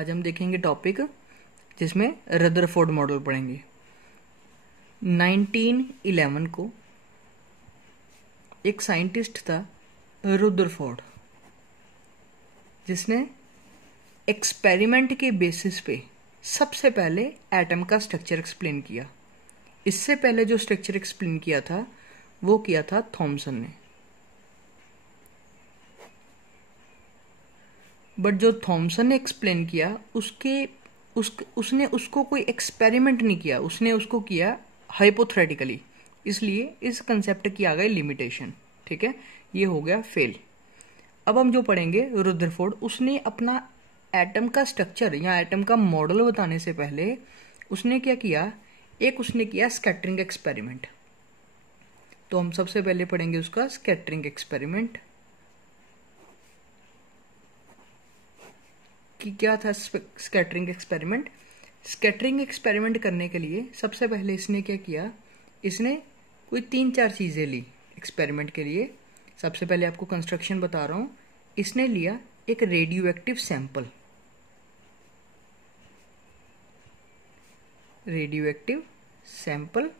आज हम देखेंगे टॉपिक जिसमें रदरफोर्ड मॉडल पढ़ेंगे। 1911 को एक साइंटिस्ट था रदरफोर्ड, जिसने एक्सपेरिमेंट के बेसिस पे सबसे पहले एटम का स्ट्रक्चर एक्सप्लेन किया। इससे पहले जो स्ट्रक्चर एक्सप्लेन किया था वो किया था थॉमसन ने। बट जो थॉमसन ने एक्सप्लेन किया उसने उसको कोई एक्सपेरिमेंट नहीं किया, उसने उसको किया हाइपोथेटिकली, इसलिए इस कंसेप्ट की आ गई लिमिटेशन। ठीक है, ये हो गया फेल। अब हम जो पढ़ेंगे रदरफोर्ड, उसने अपना एटम का स्ट्रक्चर या एटम का मॉडल बताने से पहले उसने क्या किया, उसने किया स्कैटरिंग एक्सपेरिमेंट। तो हम सबसे पहले पढ़ेंगे उसका स्कैटरिंग एक्सपेरिमेंट कि क्या था। स्कैटरिंग एक्सपेरिमेंट करने के लिए सबसे पहले इसने क्या किया, इसने कोई 3-4 चीज़ें ली एक्सपेरिमेंट के लिए। सबसे पहले आपको कंस्ट्रक्शन बता रहा हूँ। इसने लिया एक रेडियो एक्टिव सैंपल,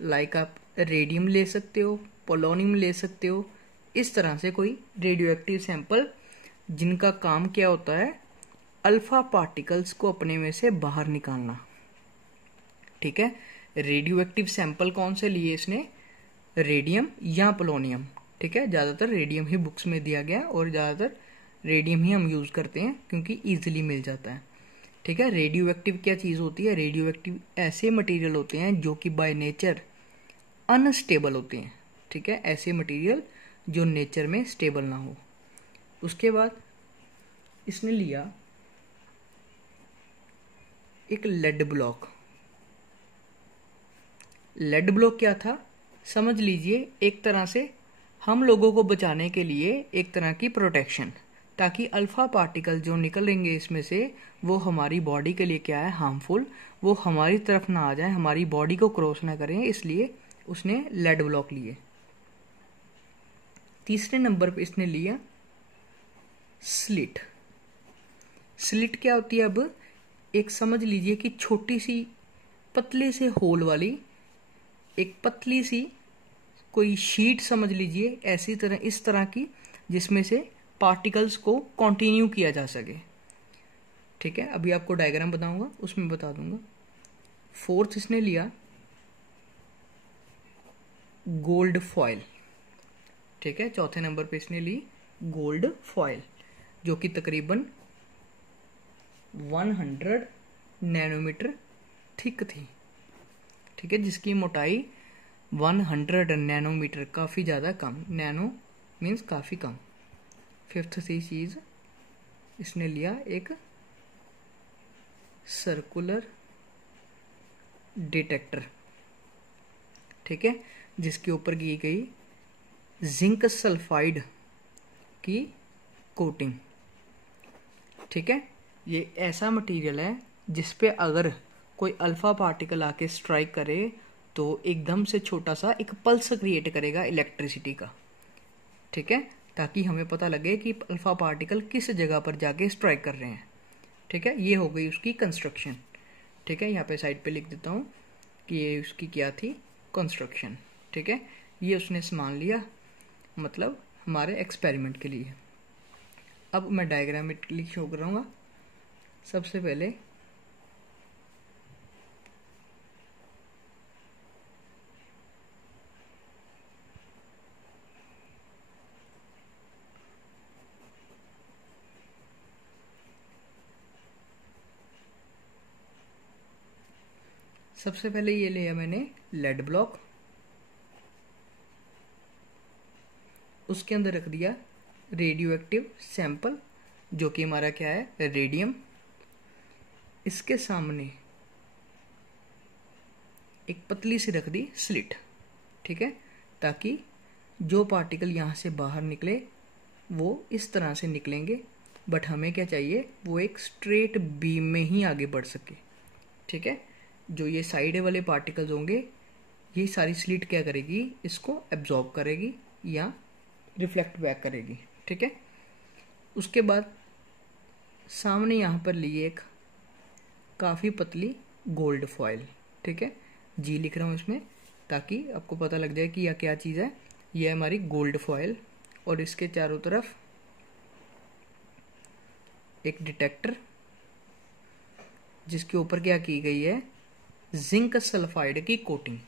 लाइक आप रेडियम ले सकते हो, पोलोनियम ले सकते हो, इस तरह से कोई रेडियो एक्टिव सैंपल जिनका काम क्या होता है, अल्फा पार्टिकल्स को अपने में से बाहर निकालना। ठीक है, रेडियो एक्टिव सैंपल कौन से लिए इसने, रेडियम या पोलोनियम। ठीक है, ज़्यादातर रेडियम ही बुक्स में दिया गया और ज़्यादातर रेडियम ही हम यूज़ करते हैं क्योंकि ईजिली मिल जाता है। ठीक है, रेडियो एक्टिव क्या चीज़ होती है, रेडियो एक्टिव ऐसे मटेरियल होते हैं जो कि बाय नेचर अनस्टेबल होते हैं। ठीक है, ऐसे मटेरियल जो नेचर में स्टेबल ना हो। उसके बाद इसने लिया एक लेड ब्लॉक क्या था, समझ लीजिए एक तरह से हम लोगों को बचाने के लिए एक तरह की प्रोटेक्शन, ताकि अल्फा पार्टिकल जो निकलेंगे इसमें से वो हमारी बॉडी के लिए क्या है, हार्मफुल, वो हमारी तरफ ना आ जाए, हमारी बॉडी को क्रॉस ना करें, इसलिए उसने लेड ब्लॉक लिए। तीसरे नंबर पे इसने लिया स्लिट क्या होती है, अब एक समझ लीजिए कि छोटी सी पतले से होल वाली एक पतली सी कोई शीट समझ लीजिए, ऐसी तरह इस तरह की, जिसमें से पार्टिकल्स को कंटिन्यू किया जा सके। ठीक है, अभी आपको डायग्राम बताऊंगा उसमें बता दूंगा। फोर्थ इसने लिया गोल्ड फॉयल। ठीक है, चौथे नंबर पे इसने ली गोल्ड फॉयल, जो कि तकरीबन 100 नैनोमीटर थिक थी। ठीक है, जिसकी मोटाई 100 नैनोमीटर, काफ़ी ज़्यादा कम, नैनो मीन्स काफ़ी कम। फिफ्थ सी चीज़ इसने लिया एक सर्कुलर डिटेक्टर। ठीक है, जिसके ऊपर की गई जिंक सल्फाइड की कोटिंग। ठीक है, ये ऐसा मटेरियल है जिसपे अगर कोई अल्फा पार्टिकल आके स्ट्राइक करे तो एकदम से छोटा सा एक पल्स क्रिएट करेगा इलेक्ट्रिसिटी का। ठीक है, ताकि हमें पता लगे कि अल्फा पार्टिकल किस जगह पर जाके स्ट्राइक कर रहे हैं। ठीक है, ये हो गई उसकी कंस्ट्रक्शन। ठीक है, यहाँ पे साइड पे लिख देता हूँ कि ये उसकी क्या थी, कंस्ट्रक्शन। ठीक है, ये उसने सामान लिया, मतलब हमारे एक्सपेरिमेंट के लिए। अब मैं डायग्रामेटिकली शो करूँगा। सबसे पहले ये लिया मैंने लेड ब्लॉक, उसके अंदर रख दिया रेडियो एक्टिव सैंपल जो कि हमारा क्या है, रेडियम। इसके सामने एक पतली सी रख दी स्लिट। ठीक है, ताकि जो पार्टिकल यहाँ से बाहर निकले वो इस तरह से निकलेंगे, बट हमें क्या चाहिए, वो एक स्ट्रेट बीम में ही आगे बढ़ सके। ठीक है, जो ये साइड वाले पार्टिकल्स होंगे, ये सारी स्लिट क्या करेगी, इसको एब्जॉर्ब करेगी या रिफ्लेक्ट बैक करेगी। ठीक है, उसके बाद सामने यहाँ पर ली एक काफ़ी पतली गोल्ड फॉयल, ठीक है, जी लिख रहा हूँ इसमें ताकि आपको पता लग जाए कि यह क्या चीज़ है। यह है हमारी गोल्ड फॉयल और इसके चारों तरफ एक डिटेक्टर जिसके ऊपर क्या की गई है, जिंक सल्फाइड की कोटिंग,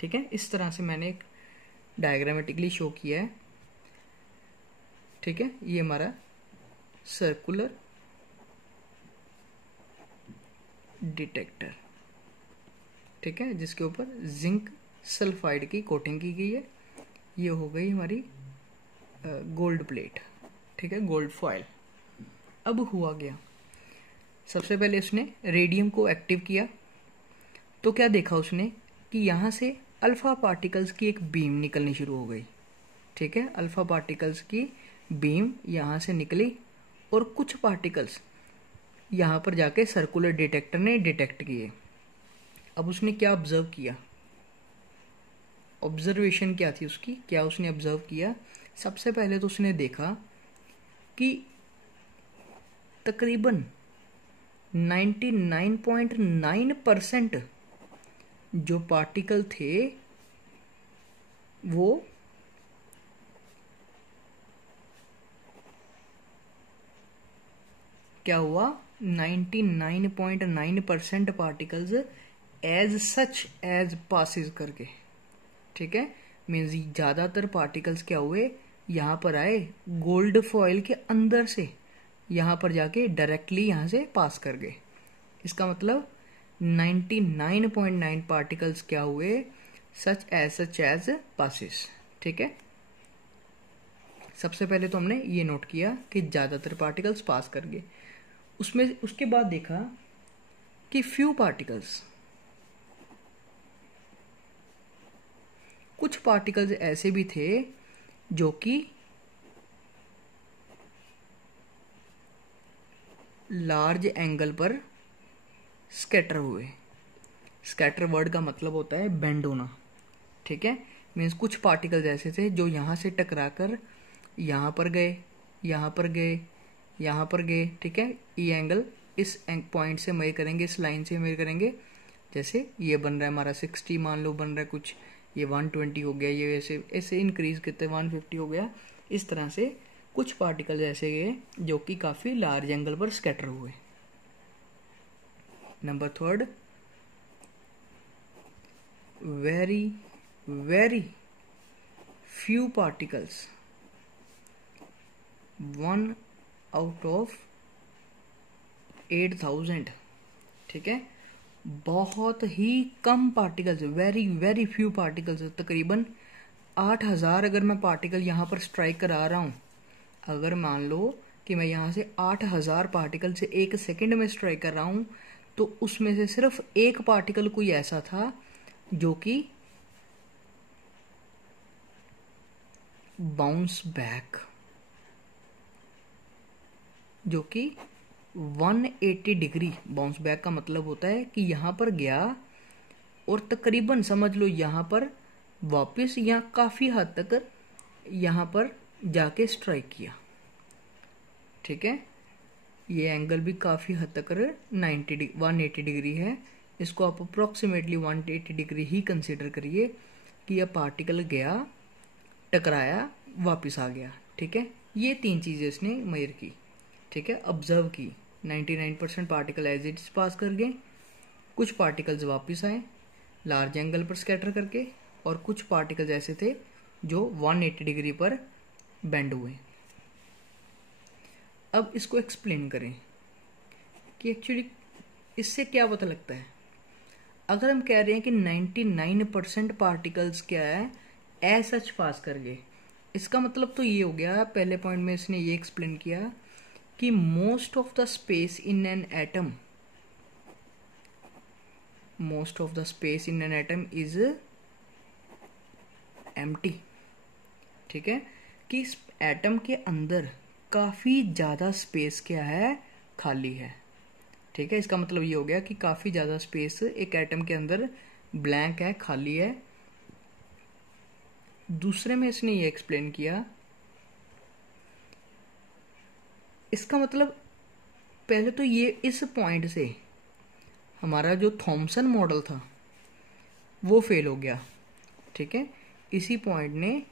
ठीक है। इस तरह से मैंने एक डायग्रामेटिकली शो किया है, ठीक है। ये हमारा सर्कुलर डिटेक्टर, ठीक है, जिसके ऊपर जिंक सल्फाइड की कोटिंग की गई है। ये हो गई हमारी गोल्ड प्लेट, ठीक है, गोल्ड फॉयल। अब हुआ गया, सबसे पहले उसने रेडियम को एक्टिव किया तो क्या देखा उसने कि यहाँ से अल्फा पार्टिकल्स की एक बीम निकलनी शुरू हो गई, ठीक है। अल्फा पार्टिकल्स की बीम यहाँ से निकली और कुछ पार्टिकल्स यहाँ पर जाके सर्कुलर डिटेक्टर ने डिटेक्ट किए। अब उसने क्या ऑब्जर्व किया, ऑब्जर्वेशन क्या थी उसकी, क्या उसने ऑब्जर्व किया। सबसे पहले तो उसने देखा कि तकरीबन 99.9% जो पार्टिकल थे वो क्या हुआ, 99.9% particles as such as passes करके, ठीक है, मीन्स ज़्यादातर पार्टिकल्स क्या हुए, यहाँ पर आए गोल्ड फॉयल के अंदर से, यहाँ पर जाके डायरेक्टली यहाँ से पास कर गए। इसका मतलब 99.9 पार्टिकल्स क्या हुए, सच एज पासिस, ठीक है। सबसे पहले तो हमने ये नोट किया कि ज़्यादातर पार्टिकल्स पास कर गए। उसमें उसके बाद देखा कि फ्यू पार्टिकल्स, कुछ पार्टिकल्स ऐसे भी थे जो कि लार्ज एंगल पर स्कैटर हुए। स्कैटर वर्ड का मतलब होता है बेंड होना, ठीक है। मीन्स कुछ पार्टिकल्स ऐसे थे जो यहाँ से टकराकर यहाँ पर गए, यहाँ पर गए, यहाँ पर गए, ठीक है। ये एंगल इस पॉइंट से मेजर करेंगे, इस लाइन से मेजर करेंगे। जैसे ये बन रहा है हमारा 60 मान लो बन रहा है कुछ, ये 120 हो गया, ये ऐसे ऐसे इंक्रीज करते 150 हो गया। इस तरह से कुछ पार्टिकल्स ऐसे गए जो कि काफ़ी लार्ज एंगल पर स्कैटर हुए। Number third, very very few particles, 1 out of 8000, ठीक है, बहुत ही कम particles, very very few particles, तकरीबन 8000 अगर मैं पार्टिकल यहाँ पर स्ट्राइक करा रहा हूँ, अगर मान लो कि मैं यहाँ से 8000 पार्टिकल से 1 सेकंड में स्ट्राइक कर रहा हूँ, तो उसमें से सिर्फ एक पार्टिकल कोई ऐसा था जो कि बाउंस बैक, जो कि 180 डिग्री बाउंस बैक का मतलब होता है कि यहाँ पर गया और तकरीबन समझ लो यहाँ पर वापस या काफ़ी हद तक यहाँ पर जाके स्ट्राइक किया, ठीक है। ये एंगल भी काफ़ी हद तक 180 डिग्री है। इसको आप अप्रोक्सीमेटली 180 डिग्री ही कंसिडर करिए कि यह पार्टिकल गया, टकराया, वापस आ गया, ठीक है। ये 3 चीज़ें इसने मेजर की, ठीक है, ऑब्जर्व की। 99% पार्टिकल एज इट पास कर गए, कुछ पार्टिकल्स वापस आए लार्ज एंगल पर स्कैटर करके, और कुछ पार्टिकल्स ऐसे थे जो 180 डिग्री पर बेंड हुए। अब इसको एक्सप्लेन करें कि एक्चुअली इससे क्या पता लगता है। अगर हम कह रहे हैं कि 99% पार्टिकल्स क्या है, एज सच पास कर गए, इसका मतलब तो ये हो गया, पहले पॉइंट में इसने ये एक्सप्लेन किया कि most of the space in an atom, most of the space in an atom is empty, ठीक है, कि इस एटम के अंदर काफ़ी ज़्यादा स्पेस क्या है, खाली है, ठीक है। इसका मतलब ये हो गया कि काफ़ी ज़्यादा स्पेस एक एटम के अंदर ब्लैंक है, खाली है। दूसरे में इसने ये एक्सप्लेन किया, इसका मतलब पहले तो ये इस पॉइंट से हमारा जो थॉमसन मॉडल था वो फेल हो गया, ठीक है। इसी पॉइंट ने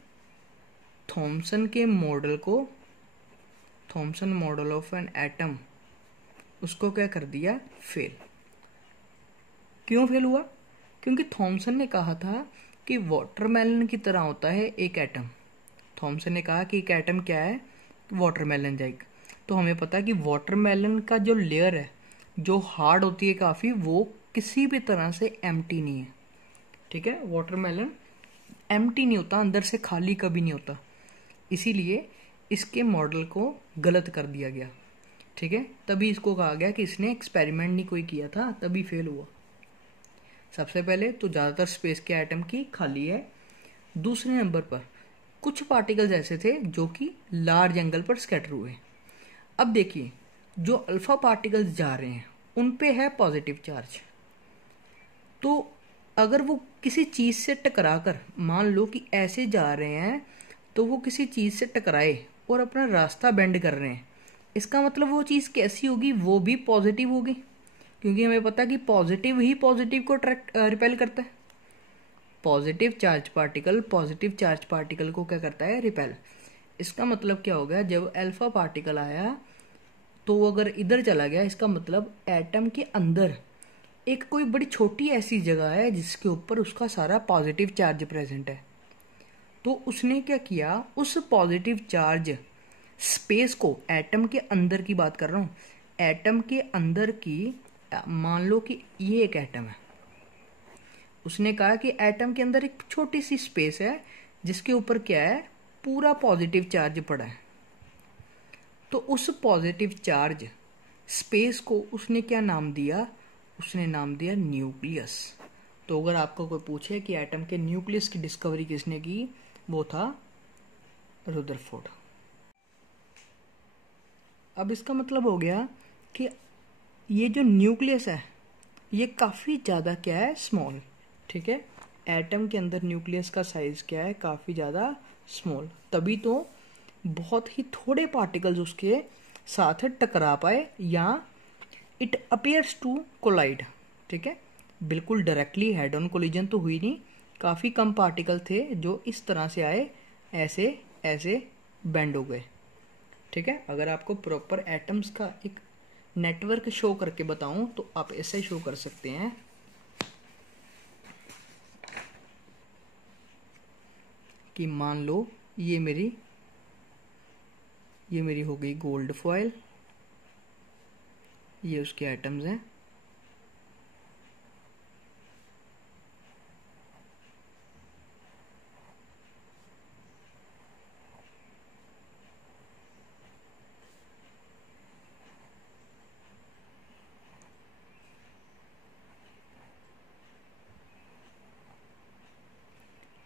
थॉमसन के मॉडल को, Thompson model of an atom, उसको क्या कर दिया, फेल। क्यों फेल हुआ? क्योंकि थॉमसन ने कहा था कि वाटरमेलन की तरह होता है एक एटम। थॉमसन ने कहा कि एक एटम क्या है, वाटरमेलन जाइक। तो हमें पता है कि वाटरमेलन का जो लेयर है, जो हार्ड होती है काफ़ी, वो किसी भी तरह से एम्प्टी नहीं है, ठीक है। वाटरमेलन एम्प्टी नहीं होता, अंदर से खाली कभी नहीं होता। इसीलिए इसके मॉडल को गलत कर दिया गया, ठीक है। तभी इसको कहा गया कि इसने एक्सपेरिमेंट नहीं कोई किया था, तभी फेल हुआ। सबसे पहले तो ज़्यादातर स्पेस के एटम की खाली है। दूसरे नंबर पर कुछ पार्टिकल्स ऐसे थे जो कि लार्ज एंगल पर स्कैटर हुए। अब देखिए, जो अल्फा पार्टिकल्स जा रहे हैं उन पे है पॉजिटिव चार्ज। तो अगर वो किसी चीज़ से टकराकर, मान लो कि ऐसे जा रहे हैं, तो वो किसी चीज़ से टकराए और अपना रास्ता बेंड कर रहे हैं, इसका मतलब वो चीज़ कैसी होगी, वो भी पॉजिटिव होगी, क्योंकि हमें पता है कि पॉजिटिव ही पॉजिटिव को रिपेल करता है। Positive charge particle positive charge particle को क्या करता है, रिपेल। इसका मतलब क्या हो गया, जब अल्फा पार्टिकल आया तो वो अगर इधर चला गया, इसका मतलब एटम के अंदर एक कोई बड़ी छोटी ऐसी जगह है जिसके ऊपर उसका सारा पॉजिटिव चार्ज प्रेजेंट है। तो उसने क्या किया, उस पॉजिटिव चार्ज स्पेस को, एटम के अंदर की बात कर रहा हूँ, एटम के अंदर की, मान लो कि ये एक एटम है, उसने कहा कि एटम के अंदर एक छोटी सी स्पेस है जिसके ऊपर क्या है, पूरा पॉजिटिव चार्ज पड़ा है। तो उस पॉजिटिव चार्ज स्पेस को उसने क्या नाम दिया, उसने नाम दिया न्यूक्लियस। तो अगर आपको कोई पूछे कि एटम के न्यूक्लियस की डिस्कवरी किसने की, वो था रुदरफोर्ड। अब इसका मतलब हो गया कि ये जो न्यूक्लियस है ये काफ़ी ज़्यादा क्या है, स्मॉल, ठीक है। एटम के अंदर न्यूक्लियस का साइज क्या है, काफ़ी ज़्यादा स्मॉल, तभी तो बहुत ही थोड़े पार्टिकल्स उसके साथ टकरा पाए, या इट अपियर्स टू कोलाइड, ठीक है। बिल्कुल डायरेक्टली हेड ऑन कोलिजन तो हुई नहीं, काफ़ी कम पार्टिकल थे जो इस तरह से आए, ऐसे ऐसे बेंड हो गए, ठीक है। अगर आपको प्रॉपर एटम्स का एक नेटवर्क शो करके बताऊं तो आप ऐसे शो कर सकते हैं कि मान लो ये मेरी हो गई गोल्ड फॉयल, ये उसके एटम्स हैं,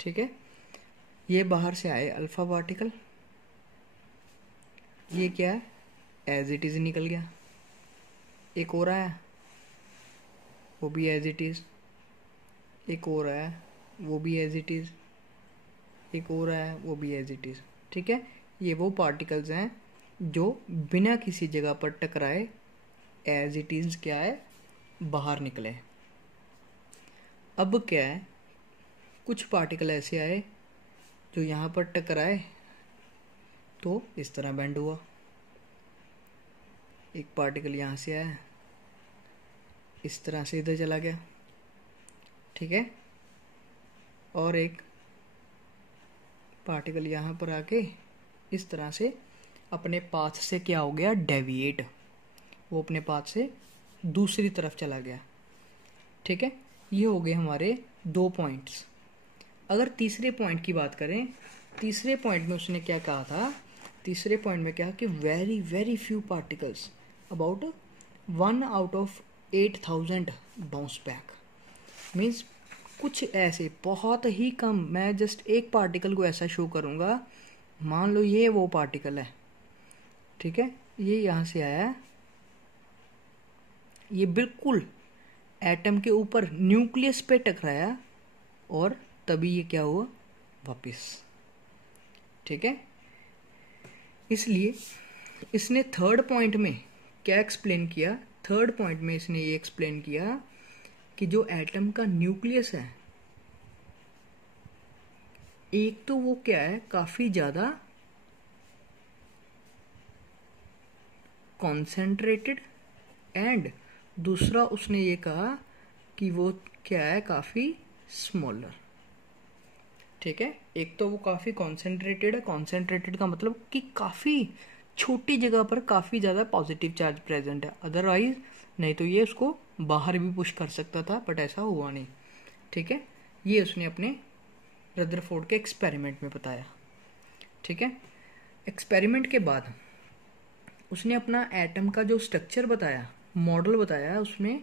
ठीक है। ये बाहर से आए अल्फा पार्टिकल, ये क्या है, एज इट इज निकल गया। एक और आया, वो भी एज इट इज। एक और आया, वो भी एज इट इज। एक और आया, वो भी एज इट इज, ठीक है। ये वो पार्टिकल्स हैं जो बिना किसी जगह पर टकराए एज इट इज क्या है, बाहर निकले। अब क्या है, कुछ पार्टिकल ऐसे आए जो यहाँ पर टकराए तो इस तरह बेंड हुआ। एक पार्टिकल यहाँ से आया, इस तरह से इधर चला गया, ठीक है। और एक पार्टिकल यहाँ पर आके इस तरह से अपने पाथ से क्या हो गया, डेविएट, वो अपने पाथ से दूसरी तरफ चला गया, ठीक है। ये हो गए हमारे 2 पॉइंट्स। अगर तीसरे पॉइंट की बात करें, तीसरे पॉइंट में उसने क्या कहा था, तीसरे पॉइंट में क्या कि very very few particles, about 1 out of 8000 bounce back. Means कुछ ऐसे बहुत ही कम, मैं जस्ट एक पार्टिकल को ऐसा शो करूँगा, मान लो ये वो पार्टिकल है, ठीक है, ये यहाँ से आया, ये बिल्कुल एटम के ऊपर न्यूक्लियस पे टकराया और तभी ये क्या हुआ, वापस, ठीक है। इसलिए इसने थर्ड पॉइंट में क्या एक्सप्लेन किया, थर्ड पॉइंट में इसने ये एक्सप्लेन किया कि जो एटम का न्यूक्लियस है, एक तो वो क्या है, काफी ज्यादा कॉन्सेंट्रेटेड, एंड दूसरा उसने ये कहा कि वो क्या है, काफी स्मॉलर। ठीक है, एक तो वो काफी कॉन्सेंट्रेटेड है, कॉन्सेंट्रेटेड का मतलब कि काफी छोटी जगह पर काफी ज्यादा पॉजिटिव चार्ज प्रेजेंट है, अदरवाइज नहीं तो ये उसको बाहर भी पुश कर सकता था, बट ऐसा हुआ नहीं। ठीक है, ये उसने अपने रदरफोर्ड के एक्सपेरिमेंट में बताया। ठीक है, एक्सपेरिमेंट के बाद उसने अपना एटम का जो स्ट्रक्चर बताया, मॉडल बताया, उसमें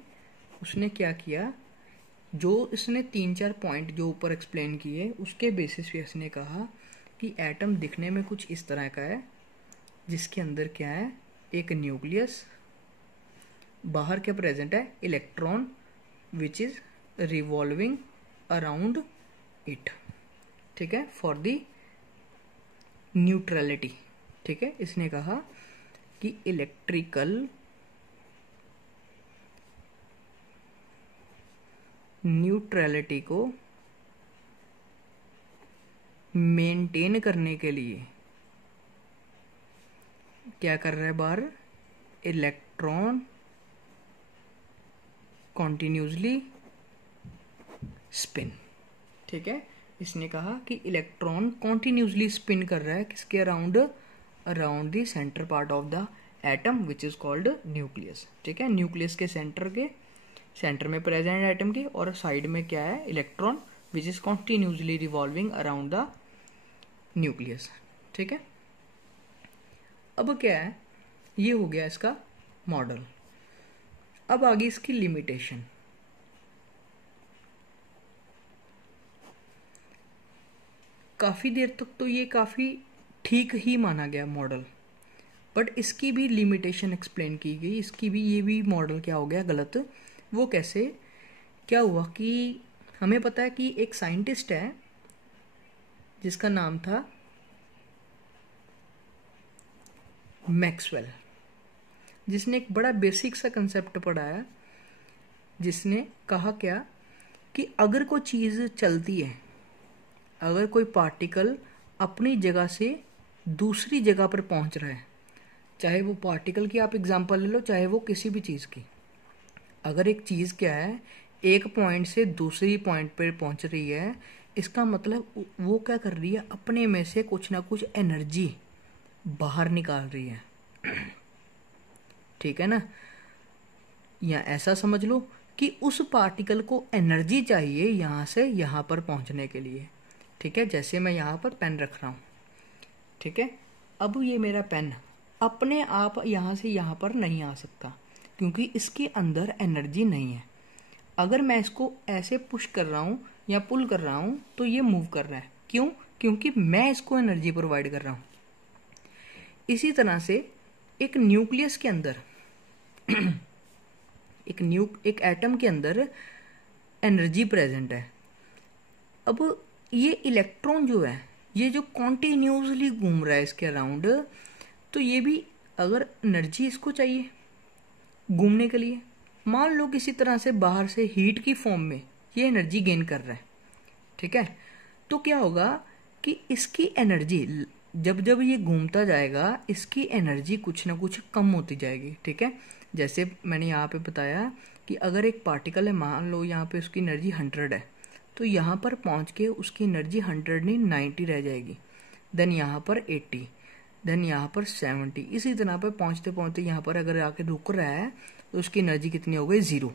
उसने क्या किया, जो इसने 3-4 पॉइंट जो ऊपर एक्सप्लेन किए उसके बेसिस पे इसने कहा कि एटम दिखने में कुछ इस तरह का है, जिसके अंदर क्या है, एक न्यूक्लियस, बाहर क्या प्रेजेंट है, electron which is revolving around it. ठीक है, फॉर द न्यूट्रलिटी। ठीक है, इसने कहा कि इलेक्ट्रिकल न्यूट्रलिटी को मेंटेन करने के लिए क्या कर रहा है, बाहर इलेक्ट्रॉन कॉन्टिन्यूसली स्पिन। ठीक है, इसने कहा कि इलेक्ट्रॉन कॉन्टिन्यूसली स्पिन कर रहा है किसके around, around the centre part of the atom which is called nucleus. ठीक है, न्यूक्लियस के सेंटर में प्रेजेंट एटम के, और साइड में क्या है, electron which is continuously revolving around the nucleus. ठीक है, अब क्या है, ये हो गया इसका मॉडल। अब आगे इसकी लिमिटेशन। काफी देर तक तो ये काफी ठीक ही माना गया मॉडल, बट इसकी भी लिमिटेशन एक्सप्लेन की गई, इसकी भी, ये भी मॉडल क्या हो गया, गलत। वो कैसे, क्या हुआ कि हमें पता है कि एक साइंटिस्ट है जिसका नाम था मैक्सवेल, जिसने एक बड़ा बेसिक सा कंसेप्ट पढ़ाया, जिसने कहा क्या कि अगर कोई चीज चलती है, अगर कोई पार्टिकल अपनी जगह से दूसरी जगह पर पहुंच रहा है, चाहे वो पार्टिकल की आप एग्जांपल ले लो, चाहे वो किसी भी चीज की, अगर एक चीज क्या है, एक पॉइंट से दूसरी पॉइंट पर पहुंच रही है, इसका मतलब वो क्या कर रही है, अपने में से कुछ ना कुछ एनर्जी बाहर निकाल रही है। ठीक है ना, या ऐसा समझ लो कि उस पार्टिकल को एनर्जी चाहिए यहां से यहां पर पहुंचने के लिए। ठीक है, जैसे मैं यहां पर पेन रख रहा हूं, ठीक है, अब ये मेरा पेन अपने आप यहां से यहां पर नहीं आ सकता, क्योंकि इसके अंदर एनर्जी नहीं है। अगर मैं इसको ऐसे पुश कर रहा हूं या पुल कर रहा हूं तो ये मूव कर रहा है, क्यों, क्योंकि मैं इसको एनर्जी प्रोवाइड कर रहा हूं। इसी तरह से एक न्यूक्लियस के अंदर एक एटम के अंदर एनर्जी प्रेजेंट है। अब ये इलेक्ट्रॉन जो है, ये जो कॉन्टिन्यूसली घूम रहा है इसके अराउंड, तो ये भी अगर एनर्जी इसको चाहिए घूमने के लिए, मान लो किसी तरह से बाहर से हीट की फॉर्म में ये एनर्जी गेन कर रहा है। ठीक है, तो क्या होगा कि इसकी एनर्जी जब जब ये घूमता जाएगा, इसकी एनर्जी कुछ ना कुछ कम होती जाएगी। ठीक है, जैसे मैंने यहाँ पे बताया कि अगर एक पार्टिकल है, मान लो यहाँ पे उसकी एनर्जी 100 है, तो यहाँ पर पहुँच के उसकी एनर्जी 100 नहीं 90 रह जाएगी, देन यहाँ पर 80, देन यहाँ पर 70, इसी तरह पर पहुँचते पहुँचते यहाँ पर अगर आके रुक रहा है तो उसकी एनर्जी कितनी हो गई, 0।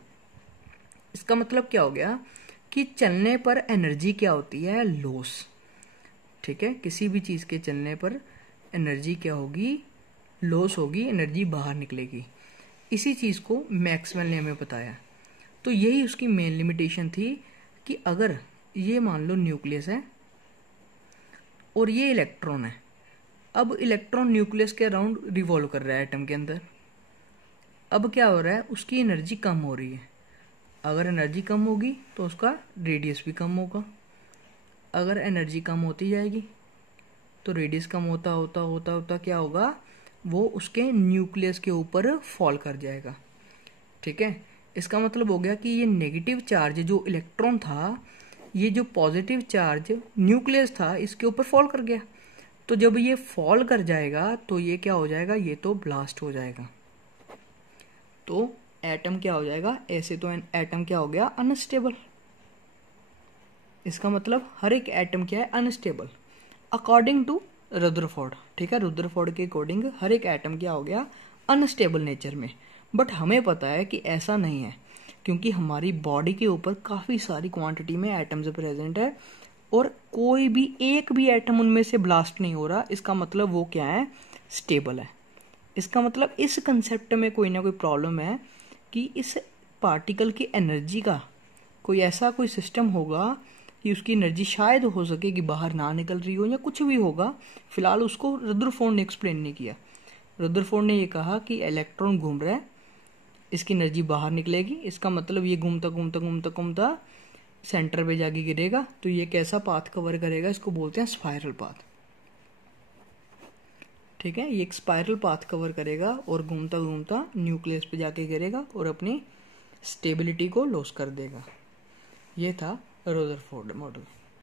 इसका मतलब क्या हो गया कि चलने पर एनर्जी क्या होती है, लॉस। ठीक है, किसी भी चीज के चलने पर एनर्जी क्या होगी, लॉस होगी, एनर्जी बाहर निकलेगी। इसी चीज को मैक्सवेल ने हमें बताया। तो यही उसकी मेन लिमिटेशन थी कि अगर ये मान लो न्यूक्लियस है और ये इलेक्ट्रॉन है, अब इलेक्ट्रॉन न्यूक्लियस के अराउंड रिवॉल्व कर रहा है एटम के अंदर, अब क्या हो रहा है, उसकी एनर्जी कम हो रही है। अगर एनर्जी कम होगी तो उसका रेडियस भी कम होगा, अगर एनर्जी कम होती जाएगी तो रेडियस कम होता होता होता होता क्या होगा, वो उसके न्यूक्लियस के ऊपर फॉल कर जाएगा। ठीक है, इसका मतलब हो गया कि ये नेगेटिव चार्ज जो इलेक्ट्रॉन था, ये जो पॉजिटिव चार्ज न्यूक्लियस था इसके ऊपर फॉल कर गया। तो जब ये फॉल कर जाएगा तो ये क्या हो जाएगा, ये तो ब्लास्ट हो जाएगा। तो एटम क्या हो जाएगा, ऐसे तो एटम क्या हो गया, अनस्टेबल। इसका मतलब हर एक एटम क्या है, अनस्टेबल अकॉर्डिंग टू रदरफोर्ड। ठीक है, रदरफोर्ड के अकॉर्डिंग हर एक एटम क्या हो गया, अनस्टेबल नेचर में। बट हमें पता है कि ऐसा नहीं है, क्योंकि हमारी बॉडी के ऊपर काफ़ी सारी क्वांटिटी में एटम्स प्रेजेंट है और कोई भी एक भी एटम उनमें से ब्लास्ट नहीं हो रहा। इसका मतलब वो क्या है, स्टेबल है। इसका मतलब इस कंसेप्ट में कोई ना कोई प्रॉब्लम है कि इस पार्टिकल की एनर्जी का कोई ऐसा कोई सिस्टम होगा कि उसकी एनर्जी शायद हो सके कि बाहर ना निकल रही हो या कुछ भी होगा। फिलहाल उसको रदरफोर्ड ने एक्सप्लेन नहीं किया। रदरफोर्ड ने ये कहा कि इलेक्ट्रॉन घूम रहा है, इसकी एनर्जी बाहर निकलेगी, इसका मतलब ये घूमता घूमता घूमता घूमता सेंटर पे जाके गिरेगा। तो ये कैसा पाथ कवर करेगा, इसको बोलते हैं स्पाइरल पाथ। ठीक है, ये एक स्पाइरल पाथ कवर करेगा और घूमता घूमता न्यूक्लियस पे जाके गिरेगा और अपनी स्टेबिलिटी को लॉस कर देगा। ये था रदरफोर्ड मॉडल।